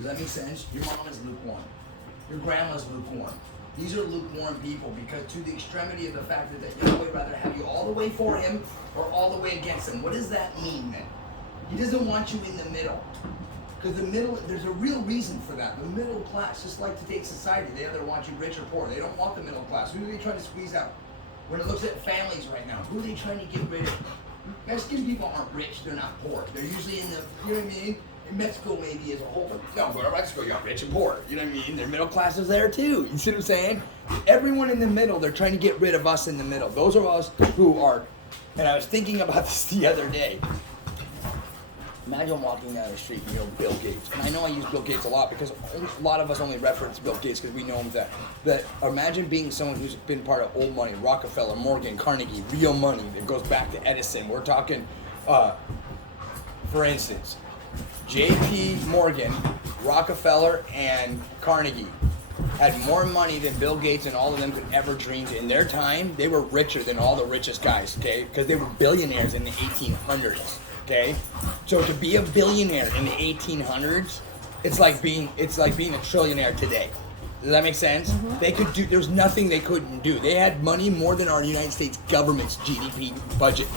Does that make sense? Your mom is lukewarm. Your grandma's lukewarm. These are lukewarm people because to the extremity of the fact that Yahweh would rather have you all the way for him or all the way against him. What does that mean then? He doesn't want you in the middle. Because the middle, there's a real reason for that. The middle class, just like today's society, they either want you rich or poor. They don't want the middle class. Who are they trying to squeeze out? When it looks at families right now, who are they trying to get rid of? Mexican people aren't rich, they're not poor. They're usually in the, you know what I mean? In Mexico maybe as a whole, but no, but in Mexico you're rich and poor. You know what I mean? Their middle class is there too. You see what I'm saying? Everyone in the middle, they're trying to get rid of us in the middle. Those are us who are, and I was thinking about this the other day. Imagine walking down the street and you know Bill Gates. And I know I use Bill Gates a lot because a lot of us only reference Bill Gates because we know him that. But imagine being someone who's been part of old money, Rockefeller, Morgan, Carnegie, real money that goes back to Edison. We're talking, for instance, J.P. Morgan, Rockefeller, and Carnegie had more money than Bill Gates and all of them could ever dream to. In their time, they were richer than all the richest guys, okay? Because they were billionaires in the 1800s. Okay, so to be a billionaire in the 1800s, it's like being a trillionaire today. Does that make sense? Mm-hmm. They could do. There's nothing they couldn't do. They had money more than our United States government's GDP budget.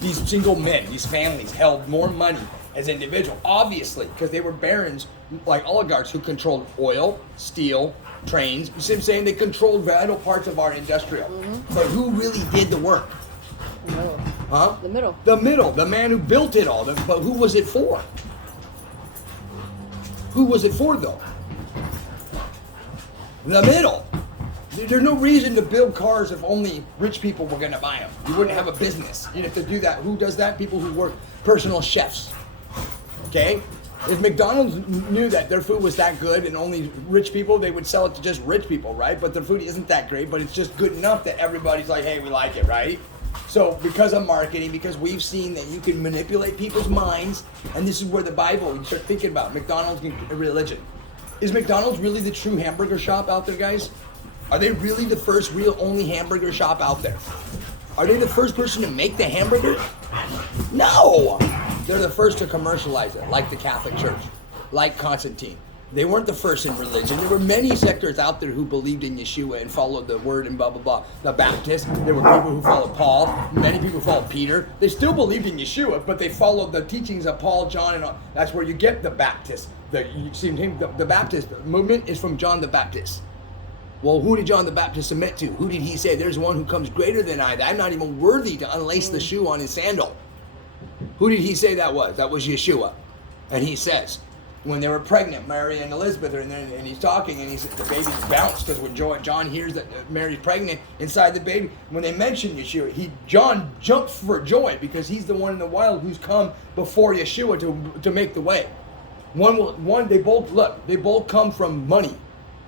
These single men, these families held more money as individuals, obviously, because they were barons, like oligarchs who controlled oil, steel, trains. You see what I'm saying? They controlled vital parts of our industrial. Mm-hmm. But who really did the work? No. Huh? The middle. The middle. The man who built it all. But who was it for? Who was it for, though? The middle. There's no reason to build cars if only rich people were going to buy them. You wouldn't have a business. You'd have to do that. Who does that? People who work, personal chefs. Okay? If McDonald's knew that their food was that good and only rich people, they would sell it to just rich people, right? But their food isn't that great, but it's just good enough that everybody's like, hey, we like it, right? So because of marketing, because we've seen that you can manipulate people's minds, and this is where the Bible, you start thinking about McDonald's and religion. Is McDonald's really the true hamburger shop out there, guys? Are they really the first real only hamburger shop out there? Are they the first person to make the hamburger? No! They're the first to commercialize it, like the Catholic Church, like Constantine. They weren't the first in religion. There were many sectors out there who believed in Yeshua and followed the word and blah, blah, blah. The Baptists, there were people who followed Paul. Many people followed Peter. They still believed in Yeshua, but they followed the teachings of Paul, John, and all. That's where you get the Baptists. The Baptist movement is from John the Baptist. Well, who did John the Baptist submit to? Who did he say? There's one who comes greater than I. I'm not even worthy to unlace the shoe on his sandal. Who did he say that was? That was Yeshua. And he says, when they were pregnant, Mary and Elizabeth, and he's talking, and he said the baby's bounced because when John hears that Mary's pregnant inside the baby, when they mention Yeshua, John jumps for joy because he's the one in the wild who's come before Yeshua to make the way. They both come from money,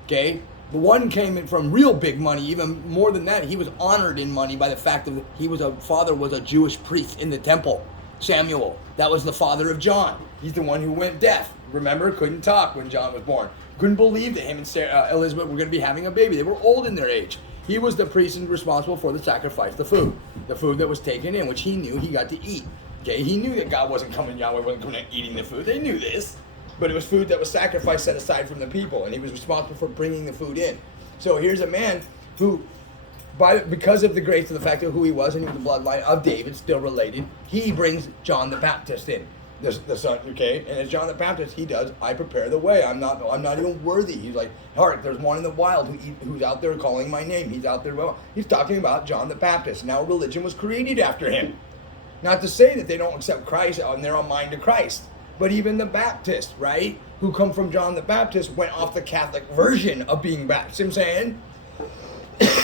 okay? The one came in from real big money, even more than that. He was honored in money by the fact that his father was a Jewish priest in the temple. Samuel, that was the father of John. He's the one who went deaf. Remember, couldn't talk when John was born. Couldn't believe that him and Elizabeth were going to be having a baby. They were old in their age. He was the priest and responsible for the sacrifice, the food that was taken in, which he knew he got to eat. Okay, he knew that God wasn't coming, Yahweh wasn't coming and eating the food. They knew this, but it was food that was sacrificed, set aside from the people, and he was responsible for bringing the food in. So here's a man who, because of the grace of the fact of who he was, and he was the bloodline of David, still related, he brings John the Baptist in. The son, okay, and as John the Baptist, he does, I prepare the way. I'm not even worthy. He's like, hark, there's one in the wild who's out there calling my name. He's out there. Well, he's talking about John the Baptist. Now religion was created after him. Not to say that they don't accept Christ and they're on mind to Christ, but even the Baptists, right, who come from John the Baptist, went off the Catholic version of being Baptist. You know what I'm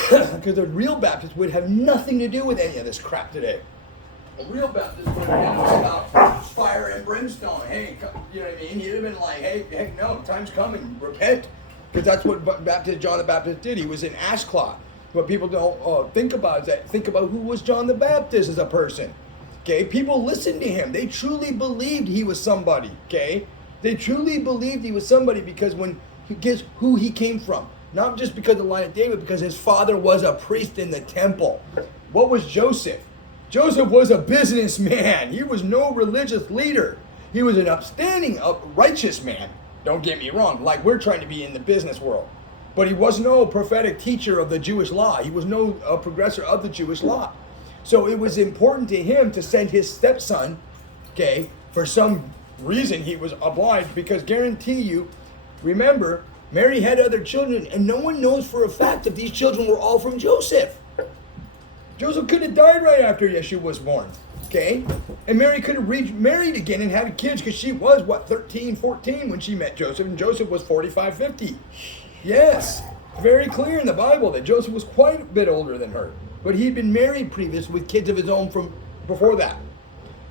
saying? Because the real Baptists would have nothing to do with any of this crap today. A real Baptist would have been about fire and brimstone. Hey, you know what I mean? He'd have been like, hey, no, time's coming. Repent. Because that's what John the Baptist did. He was in Ashclaw. What people don't think about is that think about who was John the Baptist as a person. Okay, people listened to him. They truly believed he was somebody. Okay, they truly believed he was somebody because when he gets who he came from, not just because of the line of David, because his father was a priest in the temple. What was Joseph? Joseph was a businessman. He was no religious leader. He was an upstanding, righteous man. Don't get me wrong, like we're trying to be in the business world. But he was no prophetic teacher of the Jewish law. He was no progressor of the Jewish law. So it was important to him to send his stepson, okay, for some reason he was obliged, because guarantee you, remember, Mary had other children, and no one knows for a fact if these children were all from Joseph. Joseph could have died right after Yeshua was born, okay? And Mary could have remarried again and had kids, because she was, 13, 14 when she met Joseph, and Joseph was 45, 50. Yes, very clear in the Bible that Joseph was quite a bit older than her. But he'd been married previous with kids of his own from before that.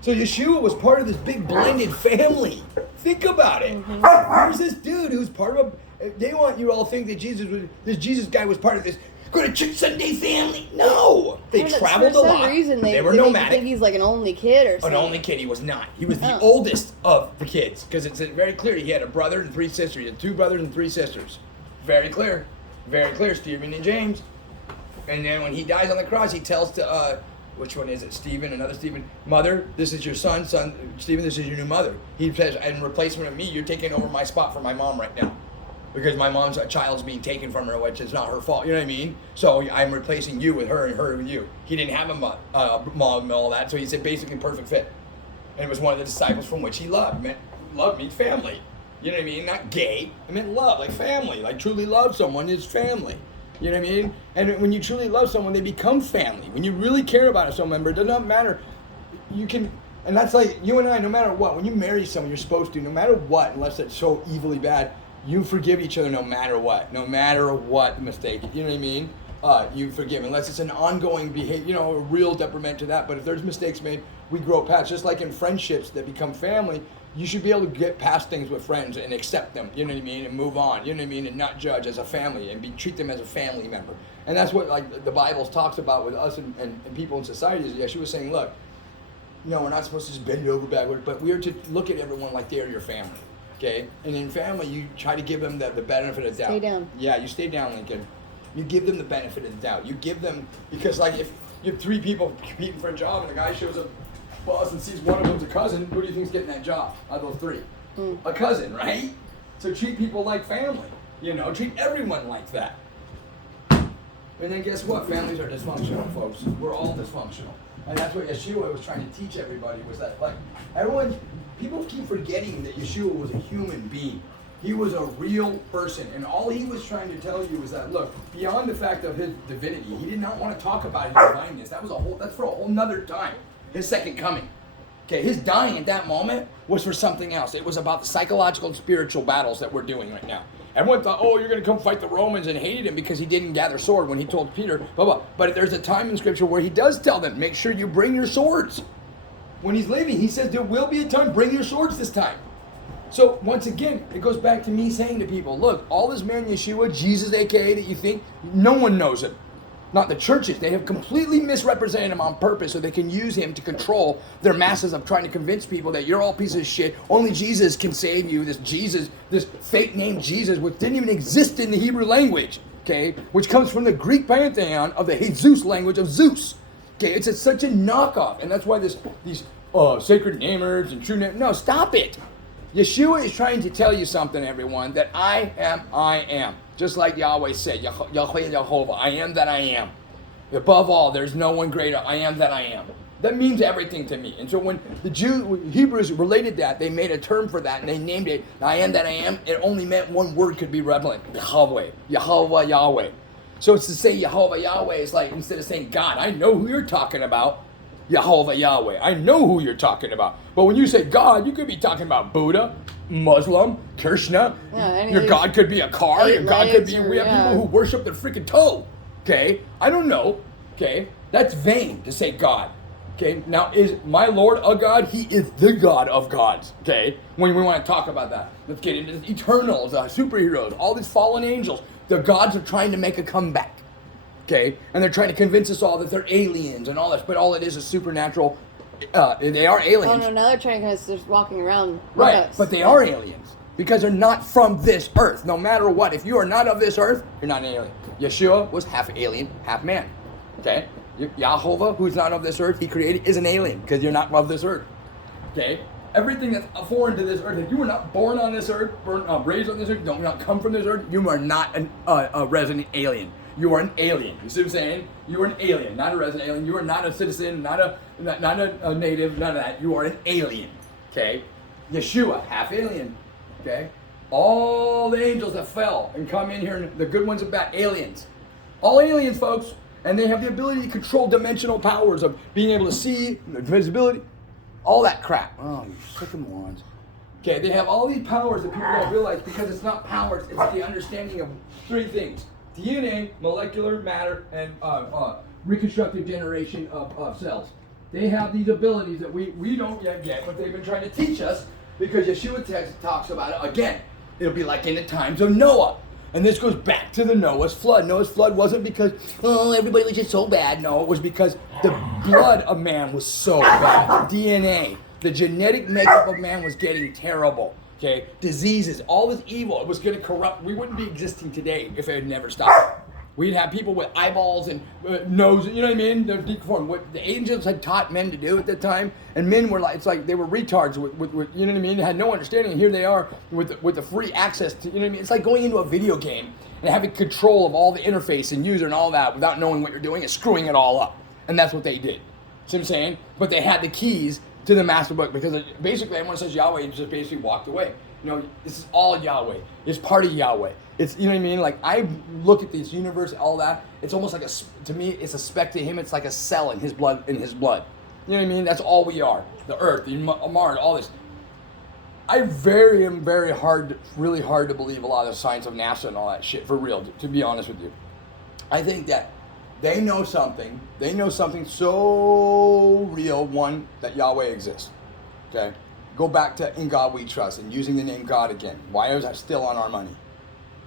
So Yeshua was part of this big blended family. Think about it. Here's this dude who's part of they want you all to think that this Jesus guy was part of this go to church Sunday family. No. They traveled a lot. For some reason, they were nomadic. Think he's like an only kid or something. An only kid, he was not. He was the oldest of the kids. Because it's very clear he had a brother and 3 sisters. He had 2 brothers and 3 sisters. Very clear. Very clear, Stephen and James. And then when he dies on the cross, he tells to, which one is it? Stephen, another Stephen. Mother, this is your son. Stephen, this is your new mother. He says, in replacement of me, you're taking over my spot for my mom right now. Because my mom's child's being taken from her, which is not her fault. You know what I mean? So I'm replacing you with her and her with you. He didn't have a mom and all that, so he said basically perfect fit. And it was one of the disciples from which he loved. Love means family. You know what I mean? Not gay. I meant love, like family. Like truly love someone is family. You know what I mean? And when you truly love someone, they become family. When you really care about a soul member, it does not matter. You can, and that's like you and I, no matter what, when you marry someone, you're supposed to, no matter what, unless it's so evilly bad, you forgive each other no matter what the mistake. You know what I mean? You forgive, unless it's an ongoing behavior, a real detriment to that. But if there's mistakes made, we grow past. Just like in friendships that become family, you should be able to get past things with friends and accept them, you know what I mean, and move on, you know what I mean, and not judge as a family and treat them as a family member. And that's what like the Bible talks about with us and people in society. Is Yeshua was saying, look, we're not supposed to just bend over backward, but we are to look at everyone like they're your family, okay? And in family, you try to give them the benefit of the doubt. Stay down. Yeah, you stay down, Lincoln. You give them the benefit of the doubt. You give them, because like if you have 3 people competing for a job and the guy shows up, boss, and sees one of them's a cousin, who do you think's getting that job out of those 3? A cousin, right? So treat people like family. Treat everyone like that. And then guess what? Families are dysfunctional, folks. We're all dysfunctional. And that's what Yeshua was trying to teach everybody, was that like people keep forgetting that Yeshua was a human being. He was a real person, and all he was trying to tell you was that, look, beyond the fact of his divinity, he did not want to talk about his divineness. That's for a whole nother time. His second coming. Okay, his dying at that moment was for something else. It was about the psychological and spiritual battles that we're doing right now. Everyone thought, you're going to come fight the Romans, and hated him because he didn't gather sword when he told Peter, blah, blah. But there's a time in Scripture where he does tell them, make sure you bring your swords. When he's leaving, he says, there will be a time, bring your swords this time. So, once again, it goes back to me saying to people, look, all this man Yeshua, Jesus, a.k.a. that you think, no one knows him. Not the churches. They have completely misrepresented him on purpose so they can use him to control their masses of trying to convince people that you're all pieces of shit. Only Jesus can save you. This Jesus, this fake name Jesus, which didn't even exist in the Hebrew language, okay? Which comes from the Greek pantheon of the Jesus language of Zeus. Okay, it's such a knockoff. And that's why these sacred namers and true namers, no, stop it. Yeshua is trying to tell you something, everyone, that I am. Just like Yahweh said, Yahweh Jehovah, I am that I am. Above all, there's no one greater, I am that I am. That means everything to me. And so when the Hebrews related that, they made a term for that, and they named it, I am that I am. It only meant one word could be relevant, Yahweh, Yehovah, Yahweh. So it's to say Yehovah, Yahweh is like, instead of saying God, I know who you're talking about, Yehovah, Yahweh. I know who you're talking about. But when you say God, you could be talking about Buddha, Muslim, Krishna. Your God could be a car. Your God could be, we have people who worship their freaking toe. Okay? I don't know. Okay? That's vain to say God. Okay? Now, is my Lord a God? He is the God of gods. Okay? When we want to talk about that. Let's get into the Eternals, superheroes, all these fallen angels. The gods are trying to make a comeback. Okay? And they're trying to convince us all that they're aliens and all this, but all it is supernatural. They are aliens. Oh no, now they're trying to kind of just walking around. Right, but they are aliens because they're not from this earth. No matter what, if you are not of this earth, you're not an alien. Yeshua was half alien, half man. Okay? Yahovah, who's not of this earth, he created, is an alien because you're not of this earth. Okay? everything that's foreign to this earth. If you were not born on this earth, raised on this earth, don't not come from this earth, you are not a resident alien. You are an alien. You see what I'm saying? You are an alien, not a resident alien. You are not a citizen, not a native, none of that. You are an alien. Okay? Yeshua, half alien. Okay? All the angels that fell and come in here, and the good ones are bad, aliens. All aliens, folks. And they have the ability to control dimensional powers of being able to see, visibility, all that crap. Oh, you freaking morons. Okay, they have all these powers that people don't realize because it's not powers, it's the understanding of three things. DNA, molecular matter, and reconstructive generation of cells. They have these abilities that we don't yet get, but they've been trying to teach us because Yeshua talks about it. Again, it'll be like in the times of Noah. And this goes back to the Noah's flood. Noah's flood wasn't because, everybody was just so bad. No, it was because the blood of man was so bad. DNA, the genetic makeup of man was getting terrible. Okay, diseases, all this evil, it was going to corrupt. We wouldn't be existing today if it had never stopped. We'd have people with eyeballs and noses, you know what I mean? They're deformed. What the angels had taught men to do at that time, and men were like, it's like they were retards with you know what I mean? They had no understanding, and here they are with the free access to, you know what I mean? It's like going into a video game and having control of all the interface and user and all that without knowing what you're doing and screwing it all up. And that's what they did. See what I'm saying? But they had the keys to the master book because basically everyone says Yahweh and just basically walked away. You know, this is all Yahweh. It's part of Yahweh. It's, you know what I mean? Like, I look at this universe, all that. It's almost like to me, it's a speck to him. It's like a cell in his blood. You know what I mean? That's all we are. The earth, the Mars, all this. I am very hard, really hard to believe a lot of the science of NASA and all that shit, for real, to be honest with you. I think that they know something. They know something so real, one, that Yahweh exists. Okay? Go back to In God We Trust and using the name God again. Why is that still on our money?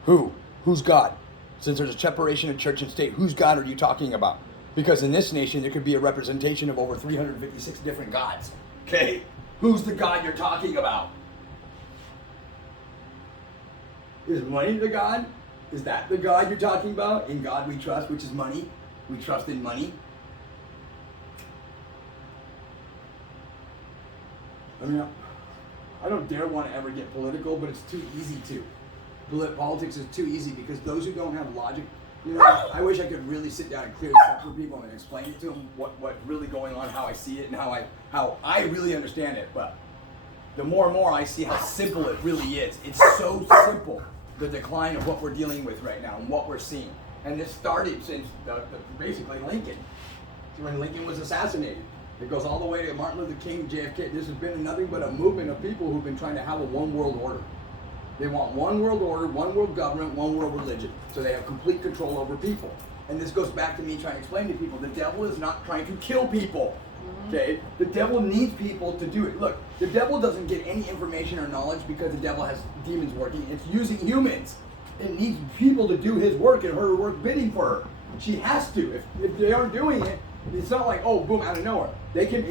Who's God? Since there's a separation of church and state, whose God are you talking about? Because in this nation, there could be a representation of over 356 different gods. Okay? Who's the God you're talking about? Is money the God? Is that the God you're talking about? In God we trust, which is money. We trust in money. I mean, I don't dare want to ever get political, but it's too easy to. Politics is too easy because those who don't have logic, you know, I wish I could really sit down and clear this up for people and explain it to them what's really going on, how I see it, and how I really understand it. But the more and more I see how simple it really is. It's so simple, the decline of what we're dealing with right now and what we're seeing. And this started since basically Lincoln, when Lincoln was assassinated. It goes all the way to Martin Luther King, JFK. This has been nothing but a movement of people who've been trying to have a one world order. They want one world order, one world government, one world religion. So they have complete control over people. And this goes back to me trying to explain to people, the devil is not trying to kill people. Okay? The devil needs people to do it. Look, the devil doesn't get any information or knowledge because the devil has demons working. It's using humans. It needs people to do his work and her work bidding for her. She has to. If they aren't doing it, it's not like, oh, boom, out of nowhere. They can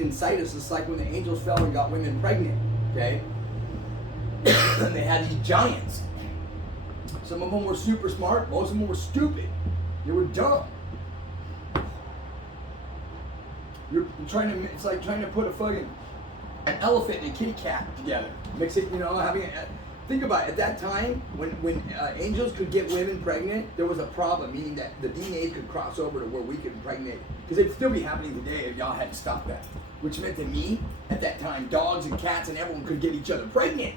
incite us. It's like when the angels fell and got women pregnant. Okay? And they had these giants. Some of them were super smart. Most of them were stupid. They were dumb. You're trying to. It's like trying to put an elephant and a kitty cat together. Mix it. You know, think about it. At that time, when angels could get women pregnant, there was a problem, meaning that the DNA could cross over to where we could impregnate. Because it'd still be happening today if y'all hadn't stopped that. Which meant to me, at that time, dogs and cats and everyone could get each other pregnant.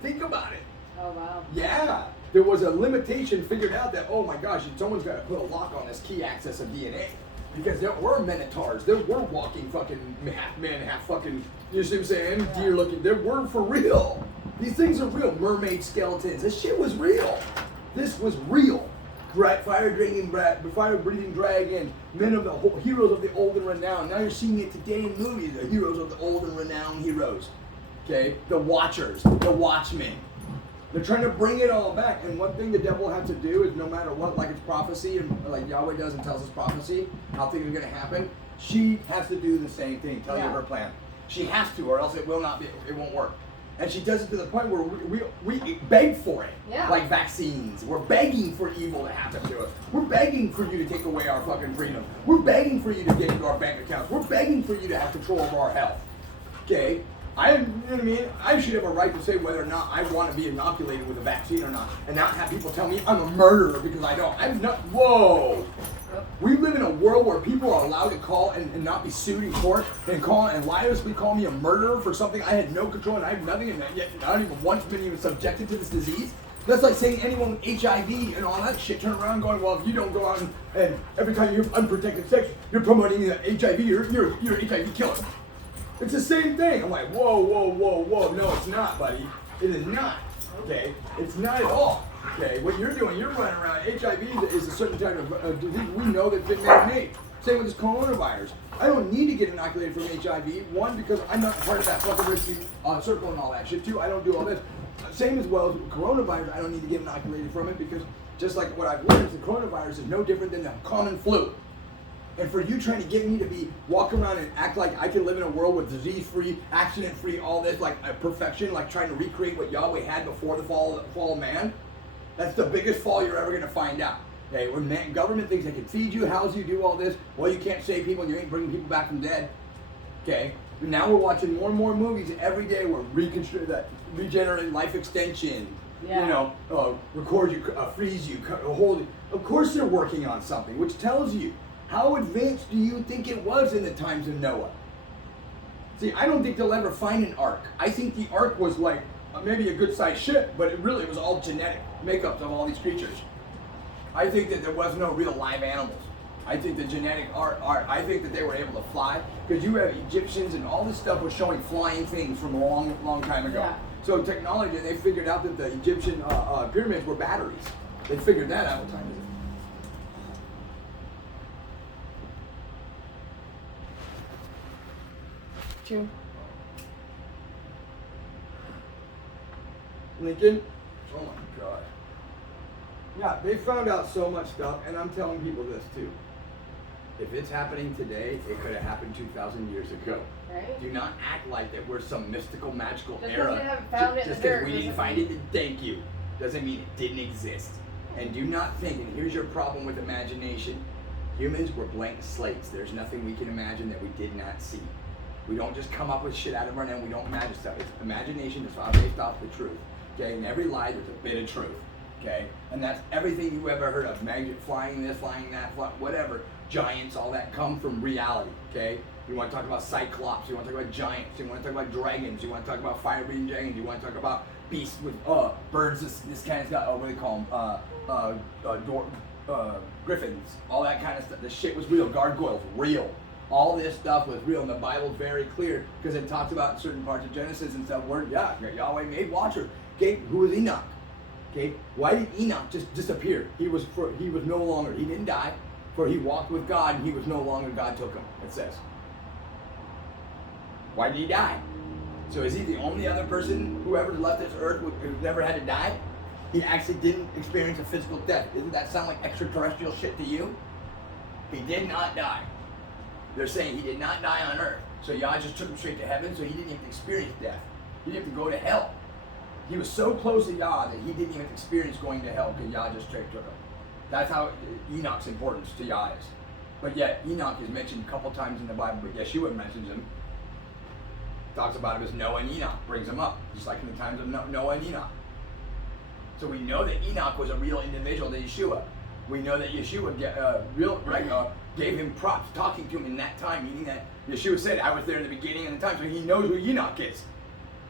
Think about it. Oh, wow. Yeah. There was a limitation figured out that, oh my gosh, someone's got to put a lock on this key access of DNA. Because there were minotaurs. There were walking fucking half man, half fucking, you see what I'm saying? Yeah. Deer looking. There were for real. These things are real. Mermaid skeletons. This shit was real. This was real. Fire-breathing dragon. Men of the heroes of the old and renowned. Now you're seeing it today in movies. The heroes of the old and renowned heroes. Okay? The Watchers. The Watchmen. They're trying to bring it all back. And one thing the devil has to do is no matter what, like it's prophecy, and like Yahweh does and tells us prophecy, how things are going to happen, she has to do the same thing. Tell you her plan. She has to, or else it will not be. It won't work. And she does it to the point where we beg for it. Yeah. Like vaccines. We're begging for evil to happen to us. We're begging for you to take away our fucking freedom. We're begging for you to get into our bank accounts. We're begging for you to have control over our health. Okay? you know what I mean? I should have a right to say whether or not I want to be inoculated with a vaccine or not, and not have people tell me I'm a murderer because I don't. I'm not. Whoa. We live in a world where people are allowed to call and not be sued in court and liariously call me a murderer for something I had no control and I have nothing and yet not even once been even subjected to this disease. That's like saying anyone with HIV and all that shit turn around going, well, if you don't go out and every time you have unprotected sex, you're promoting the HIV, you're an HIV killer. It's the same thing. I'm like, whoa, whoa, whoa, whoa. No, it's not, buddy. It is not. Okay? It's not at all. Okay? What you're doing, you're running around. HIV is a certain type of disease we know that's been man-made. Same with this coronavirus. I don't need to get inoculated from HIV. One, because I'm not part of that fucking risky circle and all that shit. Two, I don't do all this. Same as well as coronavirus, I don't need to get inoculated from it because just like what I've learned, the coronavirus is no different than the common flu. And for you trying to get me to walk around and act like I can live in a world with disease-free, accident-free, all this, like perfection, like trying to recreate what Yahweh had before the fall of man, that's the biggest fall you're ever going to find out. Okay, when government thinks they can feed you, house you, do all this, well, you can't save people and you ain't bringing people back from dead. Okay, now we're watching more and more movies every day where regenerate life extension, record you, freeze you, hold you. Of course they're working on something, which tells you, how advanced do you think it was in the times of Noah? See, I don't think they'll ever find an ark. I think the ark was like maybe a good-sized ship, but it was all genetic makeups of all these creatures. I think that there was no real live animals. I think the genetic art, I think that they were able to fly, because you have Egyptians and all this stuff was showing flying things from a long, long time ago. Yeah. So technology, they figured out that the Egyptian pyramids were batteries. They figured that out. What time is it? Lincoln? Oh my God. Yeah, they found out so much stuff, and I'm telling people this too. If it's happening today, it could have happened 2,000 years ago. Right? Do not act like that we're some mystical, magical Just era. because they haven't found it in Just the because dirt we didn't doesn't find mean- it, thank you. Doesn't mean it didn't exist. And do not think, and here's your problem with imagination. Humans were blank slates. There's nothing we can imagine that we did not see. We don't just come up with shit out of our name. We don't imagine stuff. It's imagination is all based off the truth. Okay, in every lie there's a bit of truth. Okay, and that's everything you ever heard of. Magic, flying this, flying that, whatever. Giants, all that come from reality. Okay, you want to talk about cyclops. You want to talk about giants. You want to talk about dragons. You want to talk about fire-breathing dragons. You want to talk about beasts with birds. This kind of got what do they call them? Griffins. All that kind of stuff. The shit was real. Gargoyles, real. All this stuff was real, and the Bible's very clear because it talks about certain parts of Genesis and stuff where Yahweh made watchers. Okay, who was Enoch? Okay, why did Enoch just disappear? He was no longer. He didn't die, for he walked with God, and he was no longer. God took him. It says. Why did he die? So is he the only other person who ever left this earth who never had to die? He actually didn't experience a physical death. Doesn't that sound like extraterrestrial shit to you? He did not die. They're saying he did not die on earth. So Yah just took him straight to heaven, so he didn't even experience death. He didn't have to go to hell. He was so close to Yah that he didn't even experience going to hell because Yah just straight took him. That's how Enoch's importance to Yah is. But yet, Enoch is mentioned a couple times in the Bible, but Yeshua mentions him. Talks about him as Noah and Enoch, brings him up, just like in the times of Noah and Enoch. So we know that Enoch was a real individual to Yeshua. We know that Yeshua gave him props talking to him in that time, meaning that Yeshua said, I was there in the beginning and the time, so he knows who Enoch is.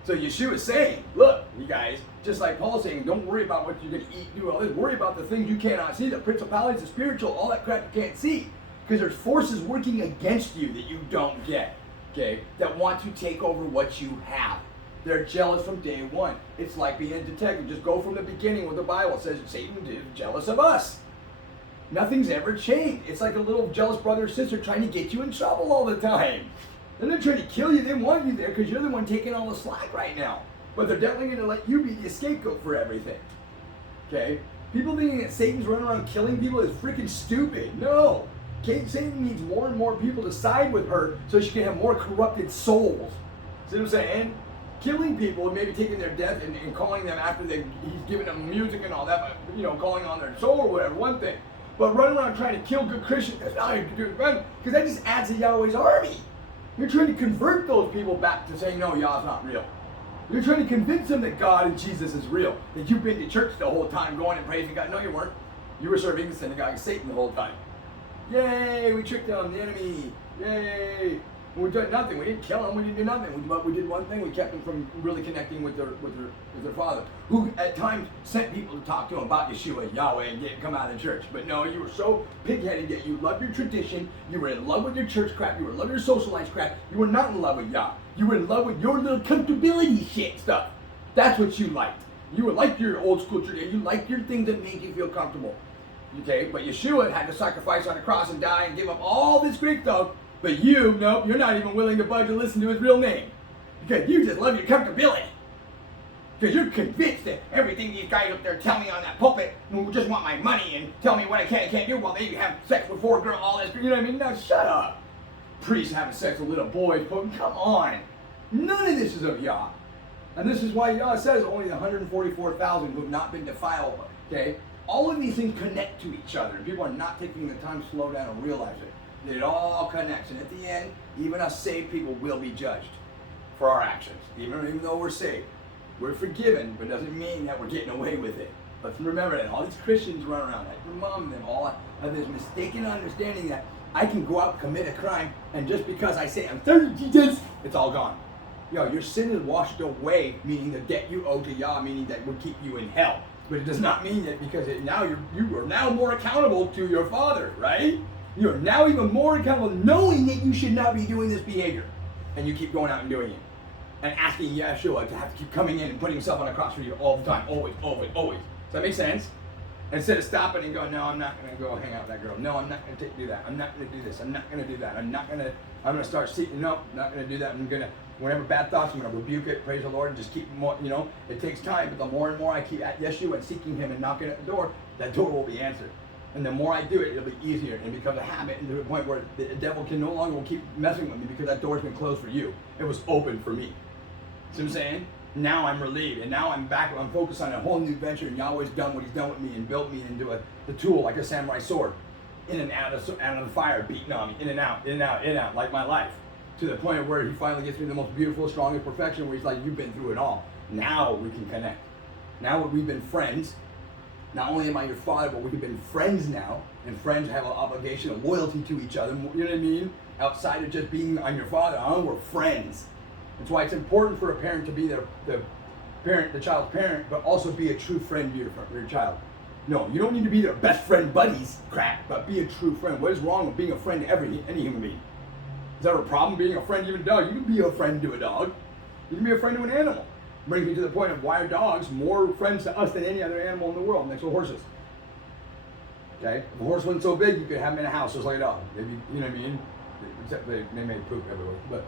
So Yeshua is saying, look, you guys, just like Paul's saying, don't worry about what you're going to eat, do all this. Worry about the things you cannot see, the principalities, the spiritual, all that crap you can't see. Because there's forces working against you that you don't get, okay, that want to take over what you have. They're jealous from day one. It's like being a detective. Just go from the beginning with the Bible. It says Satan is jealous of us. Nothing's ever changed. It's like a little jealous brother or sister trying to get you in trouble all the time. They're not trying to kill you. They want you there because you're the one taking all the slack right now. But they're definitely going to let you be the scapegoat for everything. Okay? People thinking that Satan's running around killing people is freaking stupid. No. Satan needs more and more people to side with her so she can have more corrupted souls. See what I'm saying? Killing people and maybe taking their death and calling them after he's giving them music and all that, but, calling on their soul or whatever, one thing. But running around trying to kill good Christians, that's not how you do it, because that just adds to Yahweh's army. You're trying to convert those people back to saying, no, Yah's not real. You're trying to convince them that God and Jesus is real. That you've been to church the whole time going and praising God. No, you weren't. You were serving the synagogue of Satan the whole time. Yay, we tricked them, the enemy. Yay. We did nothing. We didn't kill them. We didn't do nothing. But we did one thing. We kept them from really connecting with their Father, who at times sent people to talk to them about Yeshua, Yahweh, and come out of the church. But no, you were so pig-headed that you loved your tradition. You were in love with your church crap. You were in love with your socialized crap. You were not in love with Yah. You were in love with your little comfortability shit stuff. That's what you liked. You were like your old school tradition. You liked your things that made you feel comfortable. Okay, but Yeshua had to sacrifice on the cross and die and give up all this Greek stuff. But you, nope, you're not even willing to budge and listen to his real name. Because you just love your comfortability. Because you're convinced that everything these guys up there tell me on that pulpit who just want my money and tell me what I can and can't do while they have sex with 4 girls, all this, you know what I mean? Now shut up. Priests having sex with little boys, come on. None of this is of Yah. And this is why Yah says only the 144,000 who have not been defiled, okay? All of these things connect to each other. People are not taking the time to slow down and realize it. It all connects, and at the end, even us saved people will be judged for our actions. Even though we're saved, we're forgiven, but it doesn't mean that we're getting away with it. Let's remember that all these Christians run around, like your mom and them, all have this mistaken understanding that I can go out and commit a crime, and just because I say I'm sorry, Jesus, it's all gone. Yo, your sin is washed away, meaning the debt you owe to Yah, meaning that would keep you in hell. But it does not mean that because now you are now more accountable to your Father, right? You are now even more accountable, knowing that you should not be doing this behavior. And you keep going out and doing it. And asking Yeshua to have to keep coming in and putting himself on the cross for you all the time. Always, always, always. Does that make sense? Instead of stopping and going, no, I'm not going to go hang out with that girl. No, I'm not going to do that. I'm not going to do this. I'm not going to do that. I'm going to start seeking. No, I'm not going to do that. I'm going to, whenever bad thoughts, I'm going to rebuke it, praise the Lord, and just keep more, it takes time. But the more and more I keep at Yeshua and seeking him and knocking at the door, that door will be answered. And the more I do it, it'll be easier and it becomes a habit, and to the point where the devil can no longer keep messing with me because that door's been closed for you. It was open for me. See what I'm saying? Now I'm relieved, and now I'm back. I'm focused on a whole new venture, and Yahweh's done what he's done with me and built me into the tool like a samurai sword, in and out of the fire, beating on me, in and out, in and out, in and out, like my life, to the point where he finally gets me the most beautiful, strongest perfection, where he's like, you've been through it all. Now we can connect. Now we've been friends. Not only am I your father, but we've been friends now, and friends have an obligation of loyalty to each other. You know what I mean? Outside of just being I'm your father, we're friends. That's why it's important for a parent to be the child's parent, but also be a true friend to your child. No, you don't need to be their best friend buddies, crap, but be a true friend. What is wrong with being a friend to any human being? Is there a problem being a friend to even a dog? You can be a friend to a dog. You can be a friend to an animal. Brings me to the point of why are dogs more friends to us than any other animal in the world, next to horses? Okay? If a horse wasn't so big, you could have him in a house just like a dog. Maybe, you know what I mean? Except they may poop everywhere. But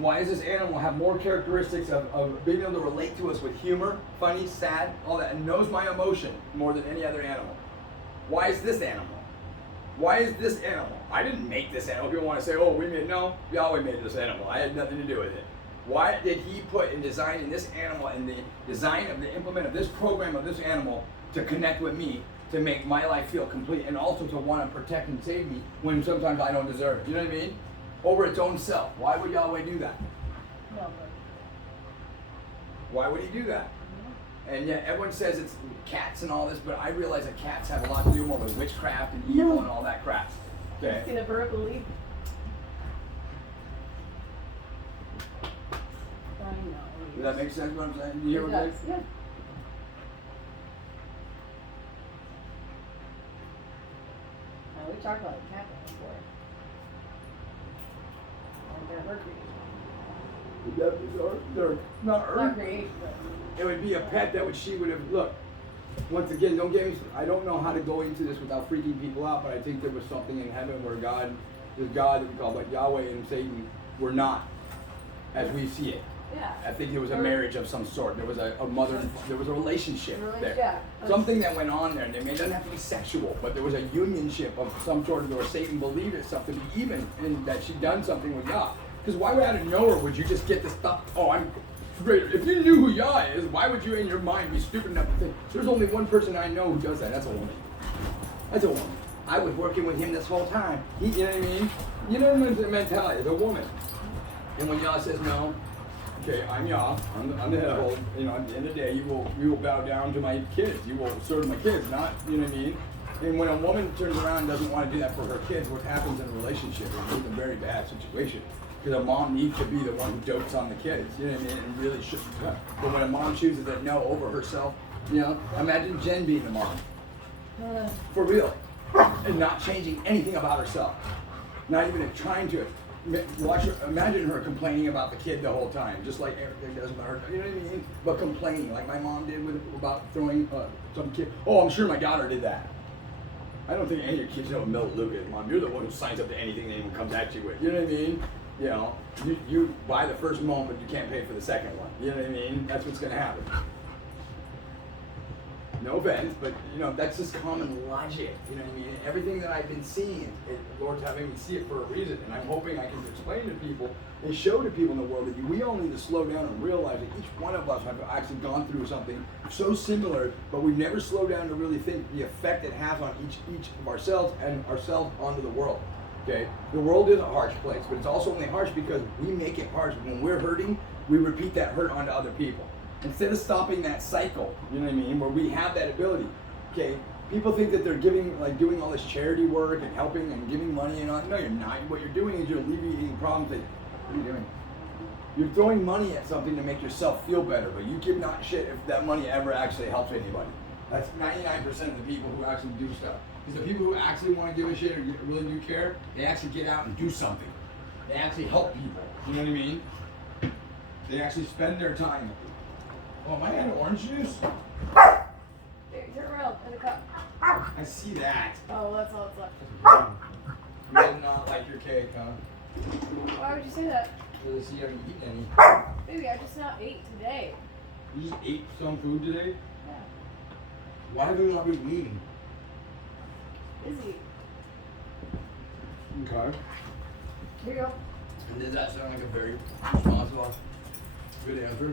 why does this animal have more characteristics of being able to relate to us with humor, funny, sad, all that, and knows my emotion more than any other animal? Why is this animal? Why is this animal? I didn't make this animal. People want to say, oh, no, Yahweh made this animal. I had nothing to do with it. Why did he put in designing this animal and the design of the implement of this program of this animal to connect with me, to make my life feel complete, and also to want to protect and save me when sometimes I don't deserve it? You know what I mean? Over its own self. Why would Yahweh do that? Why would he do that? And yet everyone says it's cats and all this, but I realize that cats have a lot to do more with witchcraft and evil and all that crap. Okay. It's in a vertical leap. I know. Does that make sense what I'm saying? You hear what I'm saying? Yeah. We talked about a cat before. Like they're creation. They're not Not creation, but it would be a pet that she would have, look, once again, don't get me, I don't know how to go into this without freaking people out, but I think there was something in heaven where God that we call like Yahweh and Satan were not as we see it. yeah. I think there was a marriage of some sort. There was a mother, there was a relationship there. Yeah. Something that went on there. And it doesn't have to be sexual, but there was a unionship of some sort where Satan believed it something even, and that she'd done something with Yah. Because why out of nowhere would you just get this stuff? Oh, I'm greater. If you knew who Yah is, why would you in your mind be stupid enough to think? There's only one person I know who does that. That's a woman. That's a woman. I was working with him this whole time. You know what I mean? You know the mentality as a woman. And when Yah says no, okay, I'm Yah, I'm the head of, you know, at the end of the day, you will bow down to my kids. You will serve my kids, not, you know what I mean? And when a woman turns around and doesn't want to do that for her kids, what happens in a relationship is a very bad situation. Because a mom needs to be the one who dotes on the kids, you know what I mean? And really shouldn't. But when a mom chooses that no over herself, you know, imagine Jen being the mom. For real. And not changing anything about herself. Not even trying to. Watch her, imagine her complaining about the kid the whole time, just like everything does with her. You know what I mean? But complaining, like my mom did about throwing some kid. Oh, I'm sure my daughter did that. I don't think any of your kids know what Milt Luke is, Mom. You're the one who signs up to anything anyone comes at you with. You know what I mean? You know, you buy the first moment, you can't pay for the second one. You know what I mean? That's what's going to happen. No offense, but you know, that's just common logic. You know what I mean? Everything that I've been seeing, the Lord's having me see it for a reason, and I'm hoping I can explain to people and show to people in the world that we all need to slow down and realize that each one of us have actually gone through something so similar, but we've never slowed down to really think the effect it has on each of ourselves and ourselves onto the world. Okay, the world is a harsh place, but it's also only harsh because we make it harsh. When we're hurting, we repeat that hurt onto other people. Instead of stopping that cycle, you know what I mean, where we have that ability. Okay, people think that they're doing all this charity work and helping and giving money and all. No, you're not. What you're doing is you're alleviating problems. What are you doing? You're throwing money at something to make yourself feel better, but you give not shit if that money ever actually helps anybody. That's 99% of the people who actually do stuff. Because the people who actually want to give a shit or really do care, they actually get out and do something. They actually help people. You know what I mean? They actually spend their time. Oh, am I out of orange juice? Here, turn around in the cup. I see that. Oh, that's all that's left. You did not like your cake, huh? Why would you say that? Because you haven't eaten any. Baby, I just not ate today. You just ate some food today? Yeah. Why have you not been eating? Busy. Okay. Here you go. And does that sound like a very responsible, good answer?